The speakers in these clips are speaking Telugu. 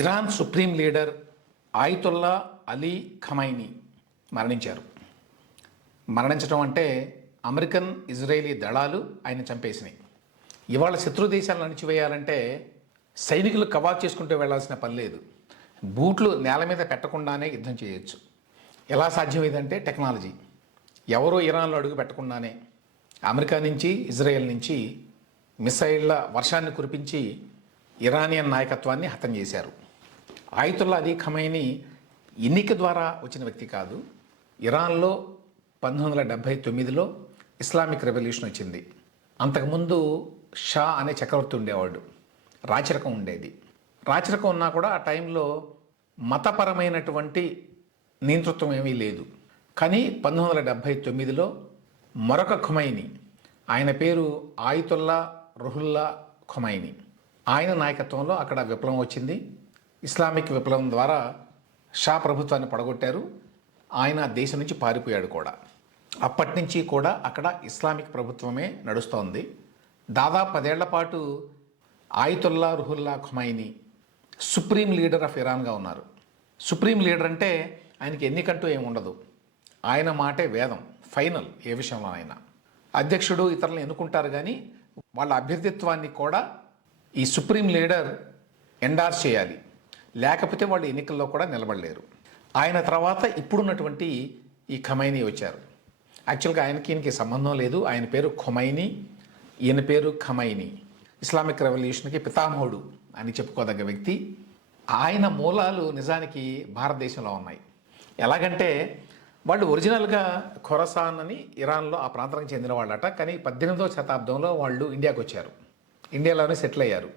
ఇరాన్ సుప్రీం లీడర్ ఆయితుల్లా అలీ ఖమైనీ మరణించారు. మరణించడం అంటే అమెరికన్ ఇజ్రాయేలీ దళాలు ఆయన చంపేసినాయి. ఇవాళ శత్రు దేశాలను అణిచివేయాలంటే సైనికులు కవాతు చేసుకుంటూ వెళ్లాల్సిన పని లేదు. బూట్లు నేల మీద పెట్టకుండానే యుద్ధం చేయొచ్చు. ఎలా సాధ్యం ఇదంటే టెక్నాలజీ. ఎవరో ఇరాన్లో అడుగు పెట్టకుండానే అమెరికా నుంచి ఇజ్రాయెల్ నుంచి మిసైళ్ల వర్షాన్ని కురిపించి ఇరానియన్ నాయకత్వాన్ని హతం చేశారు. ఆయితుల్లా అలీ ఖమైనీ ఎన్నిక ద్వారా వచ్చిన వ్యక్తి కాదు. ఇరాన్లో 1979లో ఇస్లామిక్ రెవల్యూషన్ వచ్చింది. అంతకుముందు షా అనే చక్రవర్తి ఉండేవాడు. రాచరికం ఉండేది. రాచరికం ఉన్నా కూడా ఆ టైంలో మతపరమైనటువంటి నియంతృత్వం ఏమీ లేదు. కానీ 1979లో మరొక ఖమైనీ, ఆయన పేరు ఆయితుల్లా రుహుల్లా ఖమైనీ, ఆయన నాయకత్వంలో అక్కడ విప్లవం వచ్చింది. ఇస్లామిక్ విప్లవం ద్వారా షా ప్రభుత్వాన్ని పడగొట్టారు. ఆయన దేశం నుంచి పారిపోయాడు కూడా. అప్పటి నుంచి కూడా అక్కడ ఇస్లామిక్ ప్రభుత్వమే నడుస్తోంది. దాదాపు 10 ఏళ్ల పాటు ఆయితుల్లా రుహుల్లా ఖమైనీ సుప్రీం లీడర్ ఆఫ్ ఇరాన్గా ఉన్నారు. సుప్రీం లీడర్ అంటే ఆయనకి ఎన్నికంటూ ఏమి ఉండదు. ఆయన మాటే వేదం, ఫైనల్ ఏ విషయంలో అయినా. అధ్యక్షుడు ఇతరులను ఎన్నుకుంటారు, కానీ వాళ్ళ అభ్యర్థిత్వాన్ని కూడా ఈ సుప్రీం లీడర్ ఎండార్స్ చేయాలి. లేకపోతే వాళ్ళు ఎన్నికల్లో కూడా నిలబడలేరు. ఆయన తర్వాత ఇప్పుడున్నటువంటి ఈ ఖమైనీ వచ్చారు. యాక్చువల్గా ఈయనకి సంబంధం లేదు. ఆయన పేరు ఖొమైనీ, ఈయన పేరు ఖమైనీ. ఇస్లామిక్ రెవల్యూషన్కి పితామహుడు అని చెప్పుకోదగ్గ వ్యక్తి. ఆయన మూలాలు నిజానికి భారతదేశంలో ఉన్నాయి. ఎలాగంటే వాళ్ళు ఒరిజినల్గా ఖొరసాన్ అని ఇరాన్లో ఆ ప్రాంతానికి చెందిన వాళ్ళట. కానీ 18వ శతాబ్దంలో వాళ్ళు ఇండియాకు వచ్చారు. ఇండియాలోనే సెటిల్ అయ్యారు,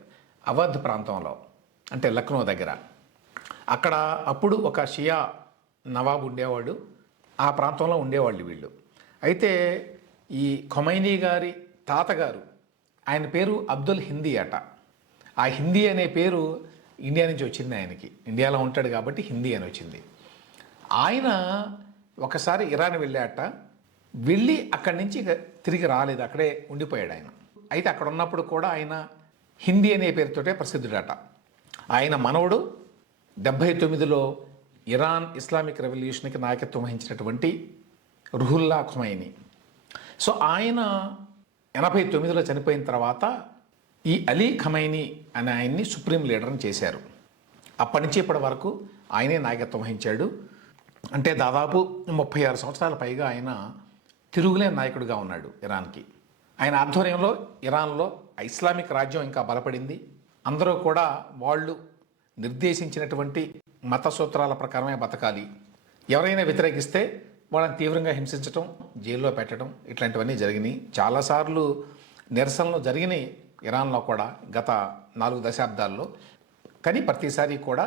అవధ్ ప్రాంతంలో, అంటే లక్నో దగ్గర. అక్కడ అప్పుడు ఒక షియా నవాబు ఉండేవాడు. ఆ ప్రాంతంలో ఉండేవాళ్ళు వీళ్ళు. అయితే ఈ ఖొమైనీ గారి తాతగారు, ఆయన పేరు అబ్దుల్ హిందీ అట. ఆ హిందీ అనే పేరు ఇండియా నుంచి వచ్చింది ఆయనకి. ఇండియాలో ఉంటాడు కాబట్టి హిందీ అని వచ్చింది. ఆయన ఒకసారి ఇరాన్ వెళ్ళాట. వెళ్ళి అక్కడి నుంచి తిరిగి రాలేదు, అక్కడే ఉండిపోయాడు ఆయన. అయితే అక్కడ ఉన్నప్పుడు కూడా ఆయన హిందీ అనే పేరుతోటే ప్రసిద్ధుడట. ఆయన మనవడు 79లో ఇరాన్ ఇస్లామిక్ రెవల్యూషన్కి నాయకత్వం వహించినటువంటి రుహుల్లా ఖమైనీ. సో ఆయన 89లో చనిపోయిన తర్వాత ఈ అలీ ఖమైనీ అనే ఆయన్ని సుప్రీం లీడర్ని చేశారు. అప్పటి నుంచి ఇప్పటి వరకు ఆయనే నాయకత్వం వహించాడు. అంటే దాదాపు 36 సంవత్సరాల పైగా ఆయన తిరుగులేని నాయకుడిగా ఉన్నాడు ఇరాన్కి. ఆయన ఆధ్వర్యంలో ఇరాన్లో ఇస్లామిక్ రాజ్యం ఇంకా బలపడింది. అందరూ కూడా వాళ్ళు నిర్దేశించినటువంటి మత సూత్రాల ప్రకారమే బతకాలి. ఎవరైనా వ్యతిరేకిస్తే వాళ్ళని తీవ్రంగా హింసించడం, జైల్లో పెట్టడం, ఇట్లాంటివన్నీ జరిగినాయి. చాలాసార్లు నిరసనలు జరిగినాయి ఇరాన్లో కూడా గత 4 దశాబ్దాల్లో. కానీ ప్రతిసారి కూడా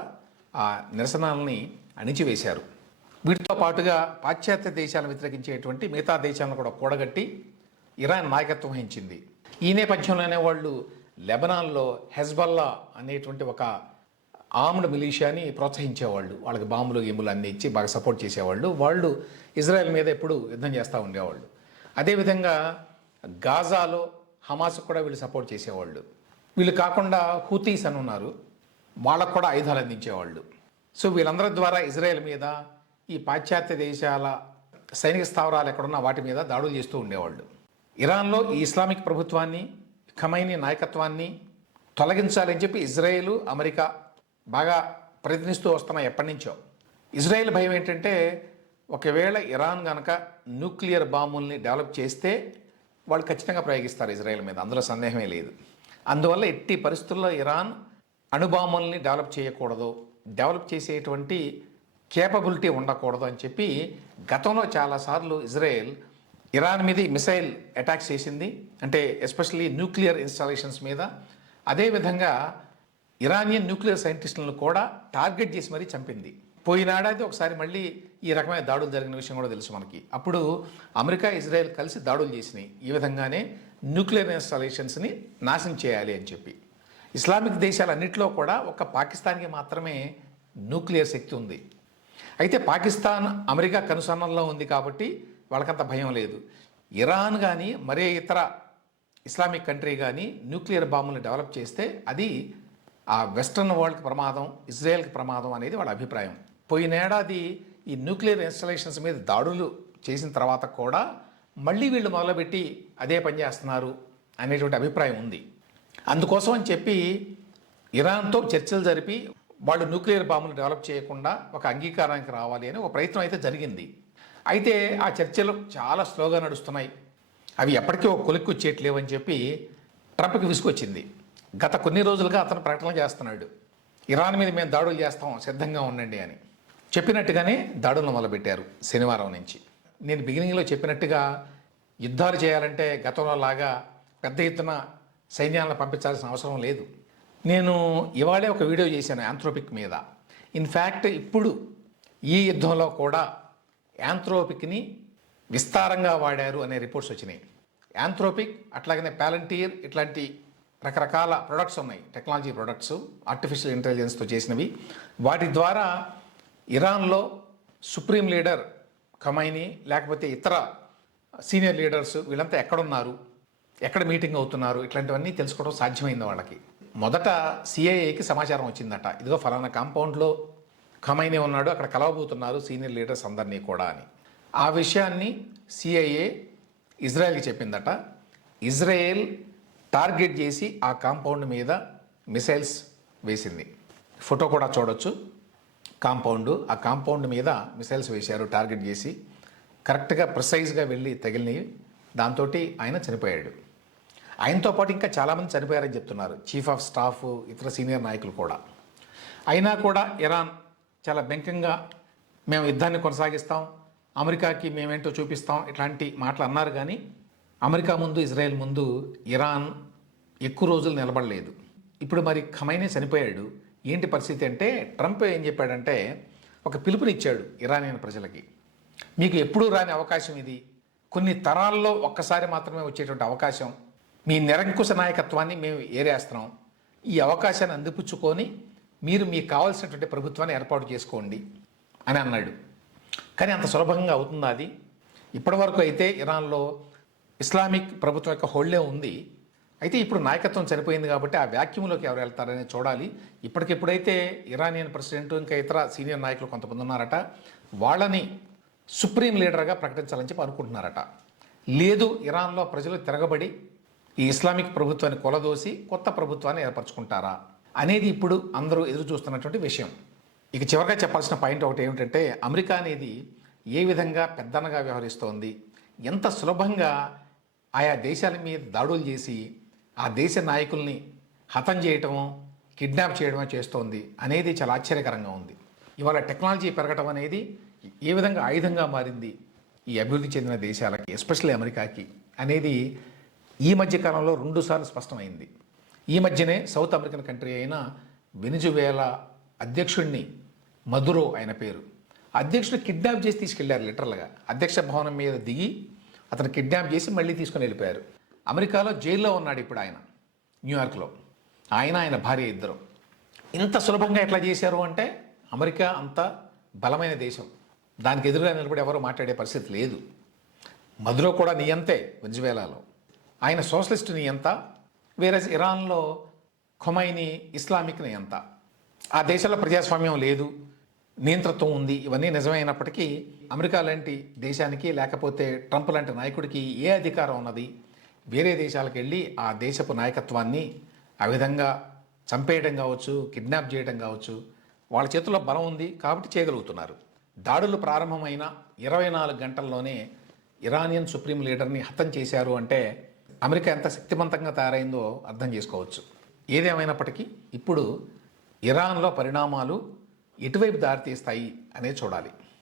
ఆ నిరసనల్ని అణిచివేశారు. వీటితో పాటుగా పాశ్చాత్య దేశాలను వ్యతిరేకించేటువంటి మిగతా దేశాలను కూడా కూడగట్టి ఇరాన్ నాయకత్వం వహించింది. ఈ నేపథ్యంలోనే వాళ్ళు లెబనాన్లో హెజ్బల్లా అనేటువంటి ఒక ఆర్మ్డ్ మిలీషియాని ప్రోత్సహించేవాళ్ళు. వాళ్ళకి బాంబులు గిమ్ములు అన్నీ ఇచ్చి బాగా సపోర్ట్ చేసేవాళ్ళు. వాళ్ళు ఇజ్రాయెల్ మీద ఎప్పుడు యుద్ధం చేస్తూ ఉండేవాళ్ళు. అదేవిధంగా గాజాలో హమాస్కు కూడా వీళ్ళు సపోర్ట్ చేసేవాళ్ళు. వీళ్ళు కాకుండా హూతీస్ అని ఉన్నారు, వాళ్ళకు కూడా ఆయుధాలు అందించేవాళ్ళు. సో వీళ్ళందరి ద్వారా ఇజ్రాయెల్ మీద ఈ పాశ్చాత్య దేశాల సైనిక స్థావరాలు ఎక్కడున్నా వాటి మీద దాడులు చేస్తూ ఉండేవాళ్ళు. ఇరాన్లో ఈ ఇస్లామిక్ ప్రభుత్వాన్ని, ఖమైనీ నాయకత్వాన్ని తొలగించాలని చెప్పి ఇజ్రాయెల్, అమెరికా బాగా ప్రయత్నిస్తూ వస్తున్నాయి ఎప్పటి నుంచో. ఇజ్రాయెల్ భయం ఏంటంటే ఒకవేళ ఇరాన్ కనుక న్యూక్లియర్ బాంబుల్ని డెవలప్ చేస్తే వాళ్ళు ఖచ్చితంగా ప్రయోగిస్తారు ఇజ్రాయెల్ మీద, అందులో సందేహమే లేదు. అందువల్ల ఎట్టి పరిస్థితుల్లో ఇరాన్ అణుబాంబుల్ని డెవలప్ చేయకూడదు, డెవలప్ చేసేటువంటి కేపబిలిటీ ఉండకూడదు అని చెప్పి గతంలో చాలాసార్లు ఇజ్రాయెల్ ఇరాన్ మీద మిసైల్ అటాక్స్ చేసింది. అంటే ఎస్పెషల్లీ న్యూక్లియర్ ఇన్స్టాలేషన్స్ మీద. అదేవిధంగా ఇరానియన్ న్యూక్లియర్ సైంటిస్టులను కూడా టార్గెట్ చేసి మరీ చంపింది. పోయినాడాది ఒకసారి మళ్ళీ ఈ రకమైన దాడులు జరిగిన విషయం కూడా తెలుసు మనకి. అప్పుడు అమెరికా, ఇజ్రాయెల్ కలిసి దాడులు చేసినాయి. ఈ విధంగానే న్యూక్లియర్ ఇన్స్టాలేషన్స్ని నాశనం చేయాలి అని చెప్పి. ఇస్లామిక్ దేశాలన్నింటిలో కూడా ఒక పాకిస్తాన్కి మాత్రమే న్యూక్లియర్ శక్తి ఉంది. అయితే పాకిస్తాన్ అమెరికా కనుసన్నల్లో ఉంది కాబట్టి వాళ్ళకంత భయం లేదు. ఇరాన్ కానీ మరే ఇతర ఇస్లామిక్ కంట్రీ కానీ న్యూక్లియర్ బాంబులను డెవలప్ చేస్తే అది ఆ వెస్ట్రన్ వరల్డ్కి ప్రమాదం, ఇజ్రాయెల్కి ప్రమాదం అనేది వాళ్ళ అభిప్రాయం. పోయినేడాది ఈ న్యూక్లియర్ ఇన్స్టలేషన్స్ మీద దాడులు చేసిన తర్వాత కూడా మళ్ళీ వీళ్ళు మొదలుపెట్టి అదే పని చేస్తున్నారు అనేటువంటి అభిప్రాయం ఉంది. అందుకోసం అని చెప్పి ఇరాన్తో చర్చలు జరిపి వాళ్ళు న్యూక్లియర్ బాంబును డెవలప్ చేయకుండా ఒక అంగీకారానికి రావాలి అని ఒక ప్రయత్నం అయితే జరిగింది. అయితే ఆ చర్చలు చాలా స్లోగా నడుస్తున్నాయి. అవి ఎప్పటికీ ఒక కొలిక్కి వచ్చేయట్లేవు అని చెప్పి ట్రంప్కి విసుకొచ్చింది. గత కొన్ని రోజులుగా అతను ప్రకటన చేస్తున్నాడు, ఇరాన్ మీద మేము దాడులు చేస్తాం, సిద్ధంగా ఉండండి అని. చెప్పినట్టుగానే దాడులను మొదలుపెట్టారు శనివారం నుంచి. నేను బిగినింగ్లో చెప్పినట్టుగా యుద్ధాలు చేయాలంటే గతంలో లాగా పెద్ద ఎత్తున సైన్యాలను పంపించాల్సిన అవసరం లేదు. నేను ఇవాళే ఒక వీడియో చేశాను యాంథ్రోపిక్ మీద. ఇన్ఫ్యాక్ట్ ఇప్పుడు ఈ యుద్ధంలో కూడా యాంథ్రోపిక్ని విస్తారంగా వాడారు అనే రిపోర్ట్స్ వచ్చినాయి. యాంథ్రోపిక్ అట్లాగనే పాలంటీర్ ఇట్లాంటి రకరకాల ప్రొడక్ట్స్ ఉన్నాయి, టెక్నాలజీ ప్రొడక్ట్స్, ఆర్టిఫిషియల్ ఇంటెలిజెన్స్తో చేసినవి. వాటి ద్వారా ఇరాన్లో సుప్రీం లీడర్ ఖమైనీ లేకపోతే ఇతర సీనియర్ లీడర్స్ వీళ్ళంతా ఎక్కడున్నారు, ఎక్కడ మీటింగ్ అవుతున్నారు, ఇట్లాంటివన్నీ తెలుసుకోవడం సాధ్యమైంది వాళ్ళకి. మొదట సిఐఏకి సమాచారం వచ్చిందట, ఇదిగో ఫలానా కాంపౌండ్లో ఖమైనీ ఉన్నాడు, అక్కడ కలవబోతున్నారు సీనియర్ లీడర్స్ అందరినీ కూడా అని. ఆ విషయాన్ని సిఐఏ ఇజ్రాయెల్కి చెప్పిందట. ఇజ్రాయెల్ టార్గెట్ చేసి ఆ కాంపౌండ్ మీద మిసైల్స్ వేసింది. ఫోటో కూడా చూడొచ్చు. ఆ కాంపౌండ్ మీద మిసైల్స్ వేశారు టార్గెట్ చేసి. కరెక్ట్గా ప్రిసైజ్గా వెళ్ళి తగిలినవి. దాంతో ఆయన చనిపోయాడు. ఆయనతో పాటు ఇంకా చాలామంది చనిపోయారని చెప్తున్నారు, చీఫ్ ఆఫ్ స్టాఫ్, ఇతర సీనియర్ నాయకులు కూడా. అయినా కూడా ఇరాన్ చాలా బెంకంగా మేము యుద్ధాన్ని కొనసాగిస్తాం, అమెరికాకి మేమేంటో చూపిస్తాం, ఇట్లాంటి మాటలు అన్నారు. కానీ అమెరికా ముందు, ఇజ్రాయెల్ ముందు ఇరాన్ ఎక్కువ రోజులు నిలబడలేదు. ఇప్పుడు మరి ఖమైనీ చనిపోయాడు. ఏంటి పరిస్థితి అంటే, ట్రంప్ ఏం చెప్పాడంటే ఒక పిలుపునిచ్చాడు ఇరానియన్ ప్రజలకి. మీకు ఎప్పుడూ రాని అవకాశం ఇది, కొన్ని తరాల్లో ఒక్కసారి మాత్రమే వచ్చేటువంటి అవకాశం. మీ నిరంకుశ నాయకత్వాన్ని మేము ఏరేస్తున్నాం. ఈ అవకాశాన్ని అందిపుచ్చుకొని మీరు మీకు కావాల్సినటువంటి ప్రభుత్వాన్ని ఏర్పాటు చేసుకోండి అని అన్నాడు. కానీ అంత సులభంగా అవుతుందా అది? ఇప్పటివరకు అయితే ఇరాన్లో ఇస్లామిక్ ప్రభుత్వం యొక్క హోల్డే ఉంది. అయితే ఇప్పుడు నాయకత్వం చనిపోయింది కాబట్టి ఆ వ్యాక్యూమ్లోకి ఎవరు వెళ్తారని చూడాలి. ఇప్పటికిప్పుడైతే ఇరానియన్ ప్రెసిడెంట్ ఇంకా ఇతర సీనియర్ నాయకులు కొంతమంది ఉన్నారట, వాళ్ళని సుప్రీం లీడర్గా ప్రకటించాలని చెప్పి అనుకుంటున్నారట. లేదు, ఇరాన్లో ప్రజలు తిరగబడి ఈ ఇస్లామిక్ ప్రభుత్వాన్ని కొలదోసి కొత్త ప్రభుత్వాన్ని ఏర్పరచుకుంటారా అనేది ఇప్పుడు అందరూ ఎదురు చూస్తున్నటువంటి విషయం. ఇక చివరిగా చెప్పాల్సిన పాయింట్ ఒకటి ఏమిటంటే, అమెరికా అనేది ఏ విధంగా పెద్దనగా వ్యవహరిస్తోంది, ఎంత సులభంగా ఆయా దేశాల మీద దాడులు చేసి ఆ దేశ నాయకుల్ని హతం చేయటమో కిడ్నాప్ చేయడమో చేస్తోంది అనేది చాలా ఆశ్చర్యకరంగా ఉంది. ఇవాళ టెక్నాలజీ పెరగటం అనేది ఏ విధంగా ఆయుధంగా మారింది ఈ అభివృద్ధి చెందిన దేశాలకి, ఎస్పెషల్లీ అమెరికాకి అనేది ఈ మధ్యకాలంలో 2 సార్లు స్పష్టమైంది. ఈ మధ్యనే సౌత్ అమెరికన్ కంట్రీ అయిన వెనిజువేలా అధ్యక్షుడిని, మదురో ఆయన పేరు, అధ్యక్షుడు కిడ్నాప్ చేసి తీసుకెళ్లారు. లిటరల్గా అధ్యక్ష భవనం మీద దిగి అతను కిడ్నాప్ చేసి మళ్ళీ తీసుకొని వెళ్ళిపోయారు. అమెరికాలో జైల్లో ఉన్నాడు ఇప్పుడు ఆయన, న్యూయార్క్లో. ఆయన భార్య ఇద్దరు. ఇంత సులభంగా ఎట్లా చేశారు అంటే, అమెరికా అంత బలమైన దేశం, దానికి ఎదురుగా నిలబడి ఎవరో మాట్లాడే పరిస్థితి లేదు. మదురో కూడా నియంతే వెనిజువేలాలో, ఆయన సోషలిస్ట్ నియంత. వేరే ఇరాన్లో ఖొమైనీ ఇస్లామిక్ నియంత. ఆ దేశంలో ప్రజాస్వామ్యం లేదు, నియంతృత్వం ఉంది. ఇవన్నీ నిజమైనప్పటికీ అమెరికా లాంటి దేశానికి లేకపోతే ట్రంప్ లాంటి నాయకుడికి ఏ అధికారం ఉన్నది వేరే దేశాలకు వెళ్ళి ఆ దేశపు నాయకత్వాన్ని ఆ విధంగా చంపేయడం కావచ్చు, కిడ్నాప్ చేయడం కావచ్చు? వాళ్ళ చేతుల్లో బలం ఉంది కాబట్టి చేయగలుగుతున్నారు. దాడులు ప్రారంభమైన 24 గంటల్లోనే ఇరానియన్ సుప్రీం లీడర్ని హతం చేశారు అంటే అమెరికా ఎంత శక్తివంతంగా తయారైందో అర్థం చేసుకోవచ్చు. ఏదేమైనప్పటికీ ఇప్పుడు ఇరాన్లో పరిణామాలు ఎటువైపు దారితీస్తాయి అనేది చూడాలి.